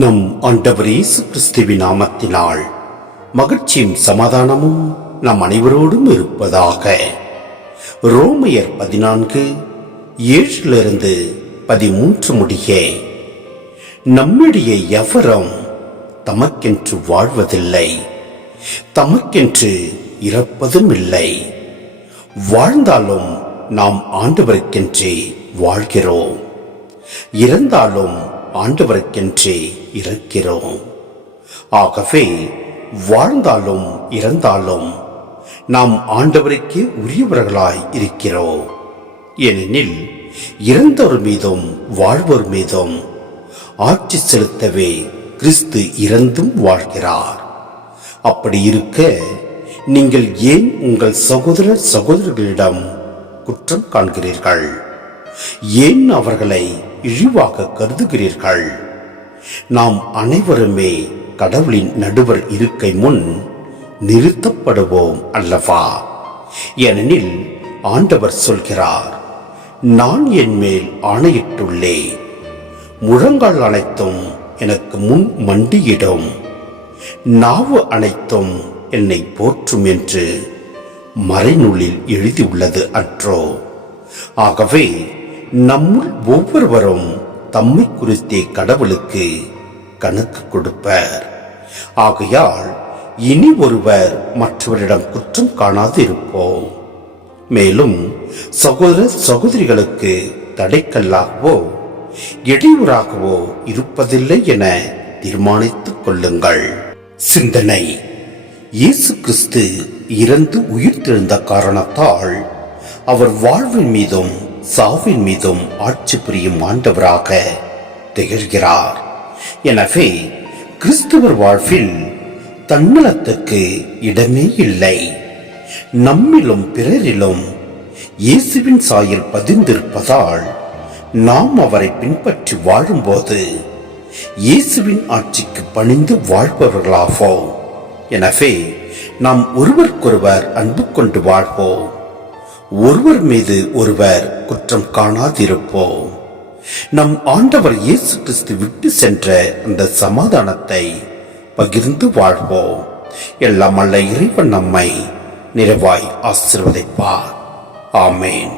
நம் ஆண்டவர் இயேசு கிறிஸ்துவின் நாமத்தினால் மகிழ்ச்சியும் சமாதானமும் நம் அனைவரோடும் இருப்பதாக. ரோமையர் 14:7-13 முடிய, நம்மிடையே எவரும் தமக்கென்று வாழ்வதில்லை, தமக்கென்று இறப்பதும் இல்லை. வாழ்ந்தாலும் நாம் ஆண்டவருக்கென்றே வாழ்கிறோம், இறந்தாலும் ஆண்டவருக்கென்றே இருக்கிறோம். ஆகவே வாழ்ந்தாலும் இறந்தாலும் நாம் ஆண்டவருக்கே உரியவர்களாய் இருக்கிறோம். ஏனெனில் இறந்தோர் மீதும் வாழ்வோர் மீதும் ஆட்சி செலுத்தவே கிறிஸ்து இறந்தும் வாழ்கிறார். அப்படி இருக்க நீங்கள் ஏன் உங்கள் சகோதரர்களிடம் குற்றம் காண்கிறீர்கள்? ஏன் அவர்களை இழிவாக கருதுகிறீர்கள்? நாம் அனைவருமே கடவுளின் நடுவர் இருக்கை முன் நிறுத்தப்படுவோம் அல்லவா? ஏனெனில் ஆண்டவர் சொல்கிறார், நான் என் மேல் ஆணையிட்டுள்ளேன், முழங்கால் அனைத்தும் எனக்கு முன் மண்டியிடும், நாவு அனைத்தும் என்னை போற்றும் என்று மறைநூலில் எழுதியுள்ளது அன்றோ? ஆகவே நம்முள் ஒவ்வொருவரும் தம்மை குறித்தே கடவுளுக்கு கணக்கு கொடுப்பர். ஆகையால் இனி ஒருவர் மற்றவரிடம் குற்றம் காணாது இருப்போம். மேலும் சகோதரிகளுக்கு தடைக்கல்லாகவோ இடையூறாகவோ இருப்பதில்லை என தீர்மானித்துக் கொள்ளுங்கள். சிந்தனை: இயேசு கிறிஸ்து இறந்து உயிர்த்தெழுந்த காரணத்தால் அவர் வாழ்வின் மீதும் சாவின் மீதும் ஆட்சி புரியும் ஆண்டவராக திகழ்கிறார். எனவே கிறிஸ்துவர் வாழ்வில் தன்னலத்துக்கு இடமே இல்லை. நம்மிலும் பிறரிலும் இயேசுவின் சாயல் பதிந்திருப்பதால் நாம் அவரை பின்பற்றி வாழும்போது இயேசுவின் ஆட்சிக்கு பணிந்து வாழ்பவர்களாவோம். எனவே நாம் ஒருவருக்கொருவர் அன்பு கொண்டு வாழ்வோம், ஒருவர் மீது ஒருவர் குற்றம் காணாதிருப்போம். நம் ஆண்டவர் இயேசு கிறிஸ்து விட்டு சென்ற அந்த சமாதானத்தை பகிர்ந்து வாழ்வோம். எல்லாம் வல்ல இறைவன் நம்மை நிறைவாய் ஆசீர்வதிப்பார். ஆமேன்.